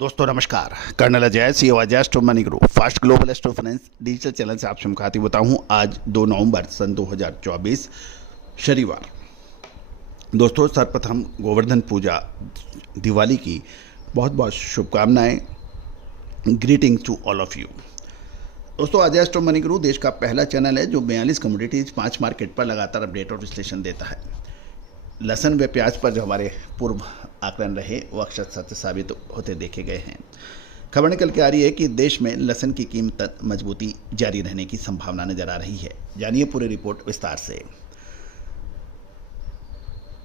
दोस्तों नमस्कार। Colonel Ajay C Ajay astro money group fast global astro finance digital channel से आपसे मुखातिब होता हूं। आज 2 नवंबर सन 2024 शनिवार। दोस्तों सर्वप्रथम गोवर्धन पूजा दिवाली की बहुत बहुत शुभकामनाएं। Greeting to all of you. दोस्तों अजय एस्ट्रो मनी ग्रुप देश का पहला चैनल है जो 42 कमोडिटीज 5 मार्केट पर लगातार अपडेट और विश्लेषण देता है। लहसुन व प्याज पर जो हमारे पूर्व आकलन रहे वो अक्षर सत्य साबित होते देखे गए हैं। खबर निकल के आ रही है कि देश में लहसुन की कीमत मजबूती जारी रहने की संभावना नजर आ रही है। जानिए पूरी रिपोर्ट विस्तार से।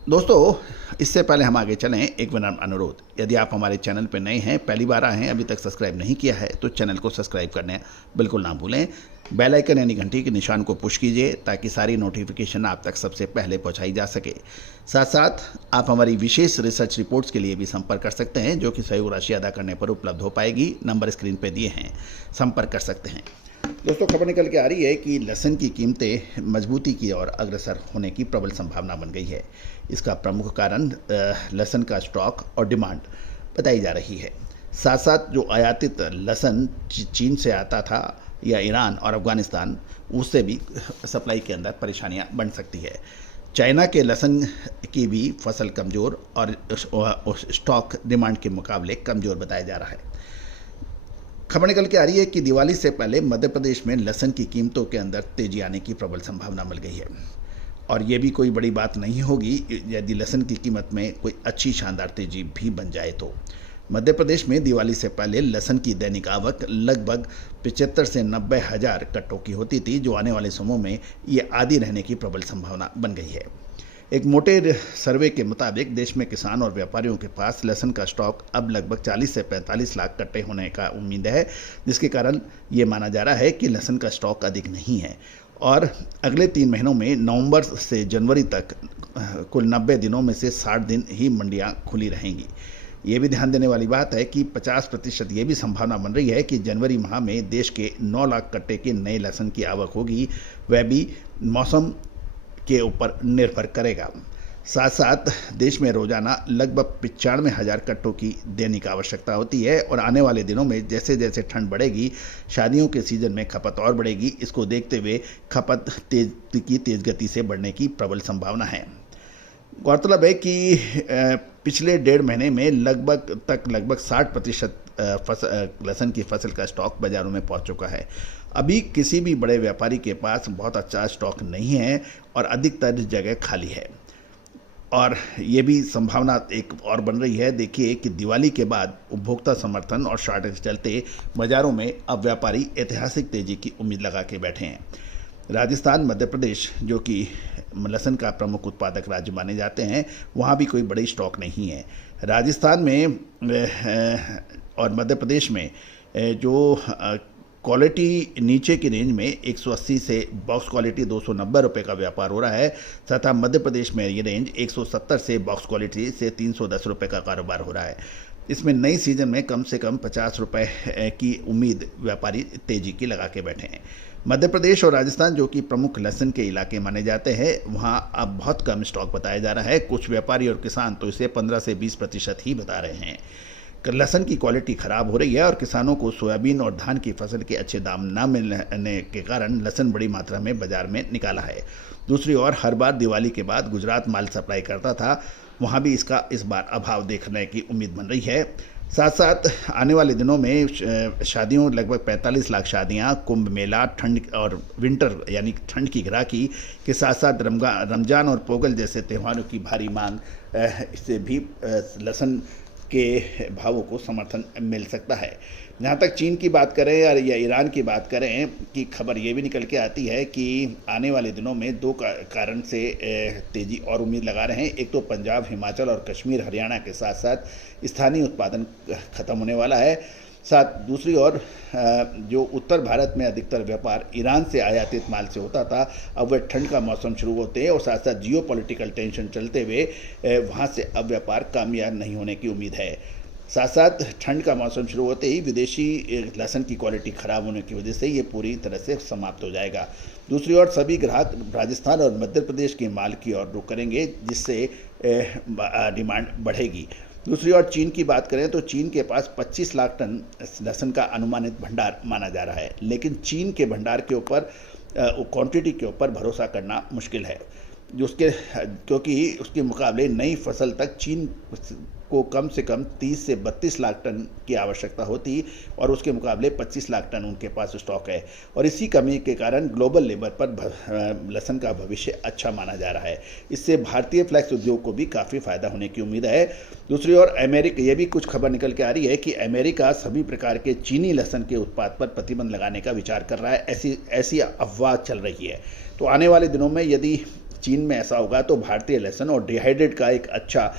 दोस्तों इससे पहले हम आगे चलें, एक विनम्र अनुरोध, यदि आप हमारे चैनल पर नए हैं, पहली बार आए हैं, अभी तक सब्सक्राइब नहीं किया है तो चैनल को सब्सक्राइब करने बिल्कुल ना भूलें। बेल आइकन यानी घंटी के निशान को पुश कीजिए ताकि सारी नोटिफिकेशन आप तक सबसे पहले पहुंचाई जा सके। साथ साथ आप हमारी विशेष रिसर्च रिपोर्ट्स के लिए भी संपर्क कर सकते हैं जो कि सहयोग राशि अदा करने पर उपलब्ध हो पाएगी। नंबर स्क्रीन पर दिए हैं, संपर्क कर सकते हैं। दोस्तों खबर निकल के आ रही है कि लहसुन की कीमतें मजबूती की ओर अग्रसर होने की प्रबल संभावना बन गई है। इसका प्रमुख कारण लहसुन का स्टॉक और डिमांड बताई जा रही है। साथ साथ जो आयातित लहसुन चीन से आता था या ईरान और अफगानिस्तान, उससे भी सप्लाई के अंदर परेशानियां बन सकती है। चाइना के लहसुन की भी फसल कमज़ोर और स्टॉक डिमांड के मुकाबले कमज़ोर बताया जा रहा है। खबर निकल के आ रही है कि दिवाली से पहले मध्य प्रदेश में लहसुन की कीमतों के अंदर तेजी आने की प्रबल संभावना मिल गई है। और ये भी कोई बड़ी बात नहीं होगी यदि लहसुन की कीमत में कोई अच्छी शानदार तेजी भी बन जाए तो। मध्य प्रदेश में दिवाली से पहले लहसुन की दैनिक आवक लगभग 75 से 90 हज़ार कट्टों की होती थी, जो आने वाले समयों में ये आधी रहने की प्रबल संभावना बन गई है। एक मोटे सर्वे के मुताबिक देश में किसान और व्यापारियों के पास लहसुन का स्टॉक अब लगभग 40 से 45 लाख कट्टे होने का उम्मीद है, जिसके कारण ये माना जा रहा है कि लहसुन का स्टॉक अधिक नहीं है और अगले 3 महीनों में नवंबर से जनवरी तक कुल 90 दिनों में से 60 दिन ही मंडियां खुली रहेंगी। ये भी ध्यान देने वाली बात है कि 50% ये भी संभावना बन रही है कि जनवरी माह में देश के 9 लाख कट्टे के नए लहसुन की आवक होगी। वह भी मौसम के ऊपर निर्भर करेगा। साथ साथ देश में रोजाना लगभग 95 हज़ार कट्टों की दैनिक आवश्यकता होती है और आने वाले दिनों में जैसे जैसे ठंड बढ़ेगी, शादियों के सीजन में खपत और बढ़ेगी। इसको देखते हुए खपत तेज गति से बढ़ने की प्रबल संभावना है। गौरतलब है कि पिछले 1.5 महीने में लगभग 60% लहसुन की फसल का स्टॉक बाजारों में पहुंच चुका है। अभी किसी भी बड़े व्यापारी के पास बहुत अच्छा स्टॉक नहीं है और अधिकतर जगह खाली है। और ये भी संभावना एक और बन रही है, देखिए कि दिवाली के बाद उपभोक्ता समर्थन और शॉर्टेज चलते बाजारों में अब व्यापारी ऐतिहासिक तेजी की उम्मीद लगा के बैठे हैं। राजस्थान, मध्य प्रदेश जो कि लहसुन का प्रमुख उत्पादक राज्य माने जाते हैं, वहाँ भी कोई बड़ी स्टॉक नहीं है। राजस्थान में और मध्य प्रदेश में जो क्वालिटी नीचे की रेंज में 180 से बॉक्स क्वालिटी 290 रुपये का व्यापार हो रहा है, तथा मध्य प्रदेश में ये रेंज 170 से बॉक्स क्वालिटी से 310 रुपये का कारोबार हो रहा है। इसमें नई सीजन में कम से कम 50 रुपये की उम्मीद व्यापारी तेजी की लगा के बैठे हैं। मध्य प्रदेश और राजस्थान जो कि प्रमुख लहसुन के इलाके माने जाते हैं, वहाँ अब बहुत कम स्टॉक बताया जा रहा है। कुछ व्यापारी और किसान तो इसे 15 से 20% ही बता रहे हैं। लहसुन की क्वालिटी खराब हो रही है और किसानों को सोयाबीन और धान की फसल के अच्छे दाम न मिलने के कारण लहसुन बड़ी मात्रा में बाजार में निकाला है। दूसरी ओर हर बार दिवाली के बाद गुजरात माल सप्लाई करता था, वहाँ भी इसका इस बार अभाव देखने की उम्मीद बन रही है। साथ साथ आने वाले दिनों में शादियों, लगभग 45 लाख शादियाँ, कुंभ मेला, ठंड और विंटर यानी ठंड की ग्राहकी के साथ साथ रमजान और पोगल जैसे त्योहारों की भारी मांग से भी लहसुन के भावों को समर्थन मिल सकता है। जहाँ तक चीन की बात करें या ईरान की बात करें कि खबर ये भी निकल के आती है कि आने वाले दिनों में 2 कारण से तेजी और उम्मीद लगा रहे हैं। एक तो पंजाब, हिमाचल और कश्मीर, हरियाणा के साथ साथ स्थानीय उत्पादन खत्म होने वाला है। दूसरी ओर जो उत्तर भारत में अधिकतर व्यापार ईरान से आयातित माल से होता था, अब वह ठंड का मौसम शुरू होते हैं और साथ साथ जियोपॉलिटिकल टेंशन चलते हुए वहाँ से अब व्यापार कामयाब नहीं होने की उम्मीद है। साथ साथ ठंड का मौसम शुरू होते ही विदेशी लहसुन की क्वालिटी खराब होने की वजह से ये पूरी तरह से समाप्त हो जाएगा। दूसरी ओर सभी ग्राहक राजस्थान और मध्य प्रदेश के माल की ओर रुख करेंगे, जिससे डिमांड बढ़ेगी। दूसरी ओर चीन की बात करें तो चीन के पास 25 लाख टन लहसुन का अनुमानित भंडार माना जा रहा है, लेकिन चीन के भंडार के ऊपर क्वांटिटी के ऊपर भरोसा करना मुश्किल है, क्योंकि उसके मुकाबले नई फसल तक चीन को कम से कम 30 से 32 लाख टन की आवश्यकता होती और उसके मुकाबले 25 लाख टन उनके पास स्टॉक है, और इसी कमी के कारण ग्लोबल लेवल पर लहसुन का भविष्य अच्छा माना जा रहा है। इससे भारतीय फ्लैक्स उद्योग को भी काफ़ी फायदा होने की उम्मीद है। दूसरी ओर अमेरिका, ये भी कुछ खबर निकल के आ रही है कि अमेरिका सभी प्रकार के चीनी लहसुन के उत्पाद पर प्रतिबंध लगाने का विचार कर रहा है, ऐसी अफवाह चल रही है। तो आने वाले दिनों में यदि चीन में ऐसा होगा तो भारतीय लहसुन और डिहाइड्रेट का एक अच्छा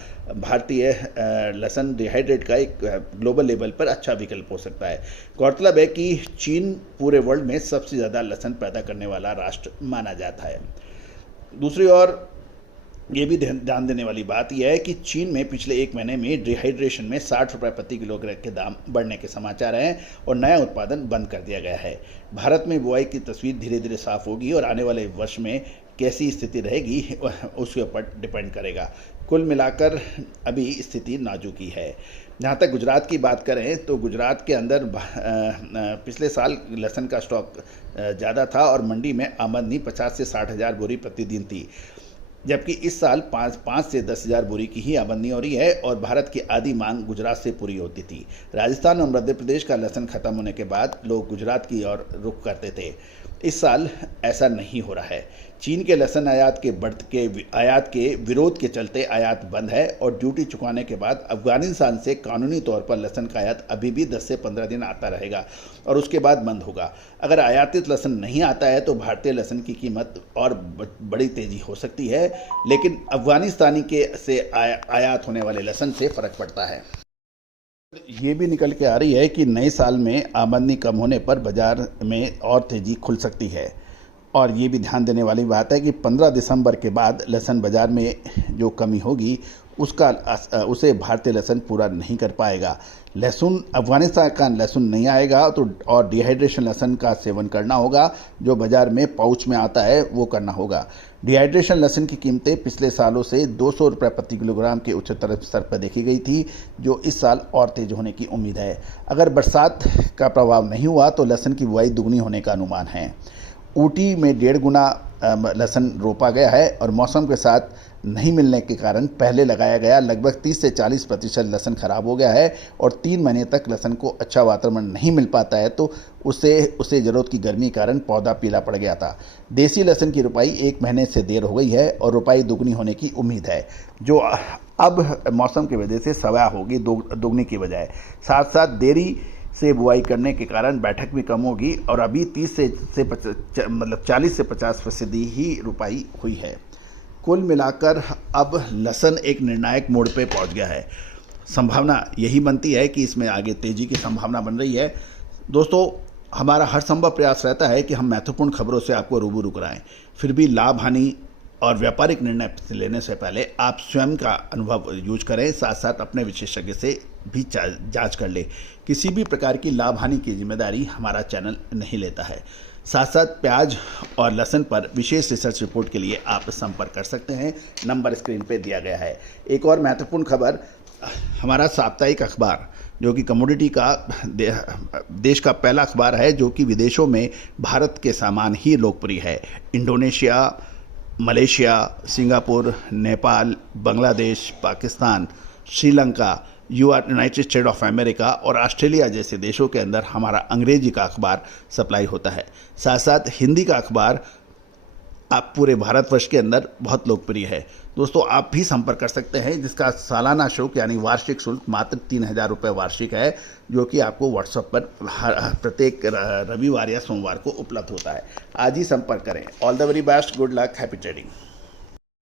ग्लोबल लेवल पर अच्छा विकल्प हो सकता है। गौरतलब है कि चीन पूरे वर्ल्ड में सबसे ज़्यादा लहसुन पैदा करने वाला राष्ट्र माना जाता है। दूसरी ओर ये भी ध्यान देने वाली बात यह है कि चीन में पिछले एक महीने में डिहाइड्रेशन में 60 रुपये प्रति किलोग्राम के दाम बढ़ने के समाचार हैं और नया उत्पादन बंद कर दिया गया है। भारत में बुआई की तस्वीर धीरे धीरे साफ होगी और आने वाले वर्ष में कैसी स्थिति रहेगी उसके ऊपर डिपेंड करेगा। कुल मिलाकर अभी स्थिति नाजुकी है। जहाँ तक गुजरात की बात करें तो गुजरात के अंदर पिछले साल लहसुन का स्टॉक ज़्यादा था और मंडी में आमदनी 50 से 60 हज़ार बोरी प्रतिदिन थी, जबकि इस साल 5 से 10 हज़ार बोरी की ही आमदनी हो रही है और भारत की आधी मांग गुजरात से पूरी होती थी। राजस्थान और मध्य प्रदेश का लहसुन खत्म होने के बाद लोग गुजरात की ओर रुख करते थे। इस साल ऐसा नहीं हो रहा है। चीन के लहसुन आयात के विरोध के चलते आयात बंद है और ड्यूटी चुकाने के बाद अफगानिस्तान से कानूनी तौर पर लहसुन का आयात अभी भी 10 से 15 दिन आता रहेगा और उसके बाद बंद होगा। अगर आयातित लहसुन नहीं आता है तो भारतीय लहसुन की कीमत और बड़ी तेजी हो सकती है, लेकिन अफगानिस्तानी से आयात होने वाले लहसुन से फर्क पड़ता है। ये भी निकल के आ रही है कि नए साल में आमदनी कम होने पर बाजार में और तेजी खुल सकती है, और ये भी ध्यान देने वाली बात है कि 15 दिसंबर के बाद लहसुन बाज़ार में जो कमी होगी उसे भारतीय लहसुन पूरा नहीं कर पाएगा। लहसुन अफगानिस्तान का लहसुन नहीं आएगा तो और डिहाइड्रेशन लहसुन का सेवन करना होगा, जो बाज़ार में पाउच में आता है वो करना होगा। डिहाइड्रेशन लहसुन की कीमतें पिछले सालों से 200 रुपये प्रति किलोग्राम के उच्चतर स्तर पर देखी गई थी, जो इस साल और तेज होने की उम्मीद है। अगर बरसात का प्रभाव नहीं हुआ तो लहसुन की बुआई दुगनी होने का अनुमान है। ऊटी में 1.5 गुना लहसुन रोपा गया है और मौसम के साथ नहीं मिलने के कारण पहले लगाया गया लगभग 30 से 40% लहसुन खराब हो गया है और 3 महीने तक लहसुन को अच्छा वातावरण नहीं मिल पाता है तो उसे ज़रूरत की गर्मी के कारण पौधा पीला पड़ गया था। देसी लहसुन की रुपाई 1 महीने से देर हो गई है और रुपाई दुगनी होने की उम्मीद है, जो अब मौसम की वजह से सवा होगी दुगनी की बजाय। साथ साथ देरी से बुआई करने के कारण बैठक भी कम होगी और अभी 40 से 50% ही रुपाई हुई है। कुल मिलाकर अब लहसुन एक निर्णायक मोड़ पे पहुंच गया है। संभावना यही बनती है कि इसमें आगे तेजी की संभावना बन रही है। दोस्तों, हमारा हर संभव प्रयास रहता है कि हम महत्वपूर्ण खबरों से आपको रूबरू कराएं। फिर भी लाभ हानि और व्यापारिक निर्णय लेने से पहले आप स्वयं का अनुभव यूज करें, साथ साथ अपने विशेषज्ञ से भी जांच कर ले। किसी भी प्रकार की लाभ हानि की जिम्मेदारी हमारा चैनल नहीं लेता है। साथ साथ प्याज और लहसुन पर विशेष रिसर्च रिपोर्ट के लिए आप संपर्क कर सकते हैं, नंबर स्क्रीन पे दिया गया है। एक और महत्वपूर्ण खबर, हमारा साप्ताहिक अखबार जो कि कमोडिटी का देश का पहला अखबार है जो कि विदेशों में भारत के समान ही लोकप्रिय है। Indonesia, Malaysia, Singapore, Nepal, Bangladesh, Pakistan, Sri Lanka, United state of America और ऑस्ट्रेलिया जैसे देशों के अंदर हमारा अंग्रेजी का अखबार सप्लाई होता है। साथ साथ हिंदी का अखबार आप पूरे भारतवर्ष के अंदर बहुत लोकप्रिय है। दोस्तों, आप भी संपर्क कर सकते हैं, जिसका सालाना शुल्क यानी वार्षिक शुल्क मात्र 3000 रुपये वार्षिक है, जो कि आपको व्हाट्सएप पर प्रत्येक रविवार या सोमवार को उपलब्ध होता है। आज ही संपर्क करें। All the very best, good luck, happy trading.